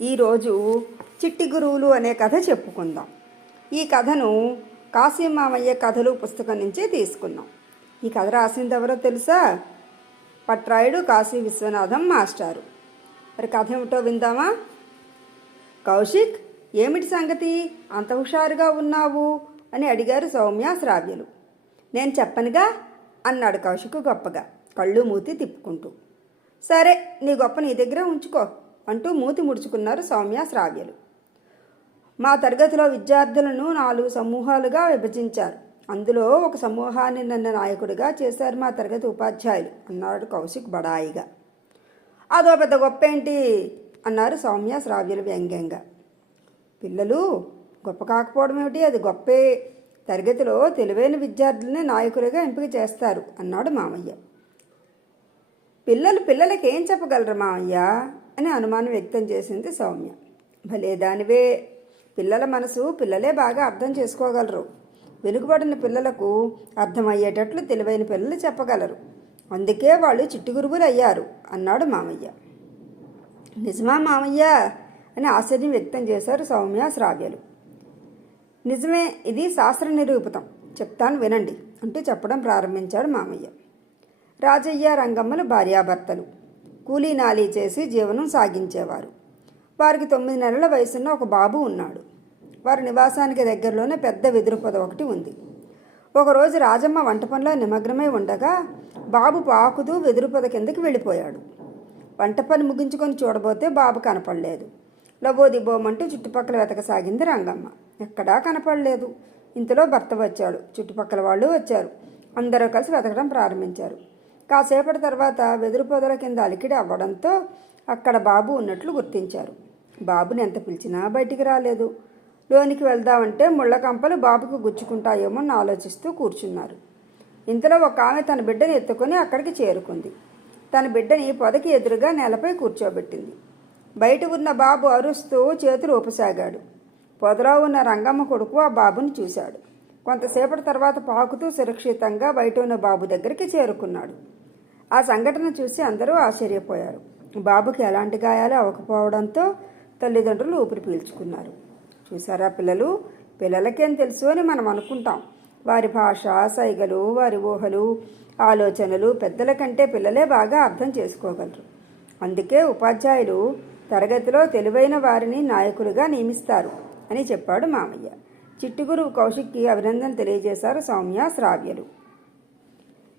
ఈరోజు చిట్టి గురువులు అనే కథ చెప్పుకుందాం. ఈ కథను కాశీ మామయ్య కథలు పుస్తకం నుంచే తీసుకున్నాం. ఈ కథ రాసింది ఎవరో తెలుసా? పట్రాయుడు కాశీ విశ్వనాథం మాస్టారు. మరి కథ ఏమిటో విందామా? కౌశిక్ ఏమిటి సంగతి? అంత హుషారుగా ఉన్నావు అని అడిగారు సౌమ్య శ్రావ్యులు. నేను చెప్పనుగా? అన్నాడు కౌశిక్ గొప్పగా కళ్ళు మూతి తిప్పుకుంటూ. సరే నీ గొప్ప నీ దగ్గర ఉంచుకో. అంటూ మూతి ముడుచుకున్నారు సౌమ్య శ్రావ్యలు. మా తరగతిలో విద్యార్థులను నాలుగు సమూహాలుగా విభజించారు. అందులో ఒక సమూహాన్ని నన్ను నాయకుడిగా చేశారు మా తరగతి ఉపాధ్యాయులు అన్నాడు కౌశిక్ బడాయిగా. అదో పెద్ద గొప్ప ఏంటి అన్నారు సౌమ్య శ్రావ్యులు వ్యంగ్యంగా. పిల్లలు గొప్ప కాకపోవడం ఏమిటి? అది గొప్పే. తరగతిలో తెలివైన విద్యార్థులనే నాయకులుగా ఎంపిక చేస్తారు అన్నాడు మామయ్య. పిల్లలు పిల్లలకి ఏం చెప్పగలరు మామయ్య? అని అనుమానం వ్యక్తం చేసింది సౌమ్య. భలే దానివే పిల్లల మనసు పిల్లలే బాగా అర్థం చేసుకోగలరు. వెనుకబడిన పిల్లలకు అర్థమయ్యేటట్లు తెలివైన పిల్లలు చెప్పగలరు. అందుకే వాళ్ళు చిట్టు గురువులు అయ్యారు అన్నాడు మామయ్య. నిజమా మామయ్య? అని ఆశ్చర్యం వ్యక్తం చేశారు సౌమ్య శ్రావ్యలు. నిజమే ఇది శాస్త్ర నిరూపితం. చెప్తాను వినండి అంటూ చెప్పడం ప్రారంభించాడు మామయ్య. రాజయ్య రంగమ్మలు భార్యాభర్తలు. కూలీ నాలీ చేసి జీవనం సాగించేవారు. వారికి తొమ్మిది నెలల వయసున్న ఒక బాబు ఉన్నాడు. వారి నివాసానికి దగ్గరలోనే పెద్ద వెదురు పొద ఒకటి ఉంది. ఒకరోజు రాజమ్మ వంట పనిలో నిమగ్నమై ఉండగా బాబు పాకుతూ వెదురు పొద కిందకి వెళ్ళిపోయాడు. వంట పని ముగించుకొని చూడబోతే బాబు కనపడలేదు. లబోదిబోమంటూ చుట్టుపక్కల వెతకసాగింది రంగమ్మ. ఎక్కడా కనపడలేదు. ఇంతలో భర్త వచ్చాడు. చుట్టుపక్కల వాళ్ళు వచ్చారు. అందరూ కలిసి వెతకడం ప్రారంభించారు. కాసేపటి తర్వాత వెదురు పొదల కింద అలికిడి అవ్వడంతో అక్కడ బాబు ఉన్నట్లు గుర్తించారు. బాబుని ఎంత పిలిచినా బయటికి రాలేదు. లోనికి వెళ్దామంటే ముళ్ళకంపలు బాబుకు గుచ్చుకుంటాయేమో అని ఆలోచిస్తూ కూర్చున్నారు. ఇంతలో ఒక ఆమె తన బిడ్డని ఎత్తుకొని అక్కడికి చేరుకుంది. తన బిడ్డని పొదకి ఎదురుగా నేలపై కూర్చోబెట్టింది. బయట ఉన్న బాబు అరుస్తూ చేతులు ఊపసాగాడు పొదలో ఉన్న రంగమ్మ కొడుకు ఆ బాబుని చూశాడు. కొంతసేపటి తర్వాత పాకుతూ సురక్షితంగా బయట ఉన్న బాబు దగ్గరికి చేరుకున్నాడు. ఆ సంఘటన చూసి అందరూ ఆశ్చర్యపోయారు. బాబుకి ఎలాంటి గాయాలు అవ్వకపోవడంతో తల్లిదండ్రులు ఊపిరి పీల్చుకున్నారు. చూసారా పిల్లలు? పిల్లలకేం తెలుసు అని మనం అనుకుంటాం. వారి భాష సైగలు వారి ఊహలు ఆలోచనలు పెద్దల కంటే పిల్లలే బాగా అర్థం చేసుకోగలరు. అందుకే ఉపాధ్యాయులు తరగతిలో తెలివైన వారిని నాయకులుగా నియమిస్తారు అని చెప్పాడు మామయ్య. చిట్టుగురు కౌశిక్కి అభినందన తెలియజేశారు సౌమ్య శ్రావ్యలు.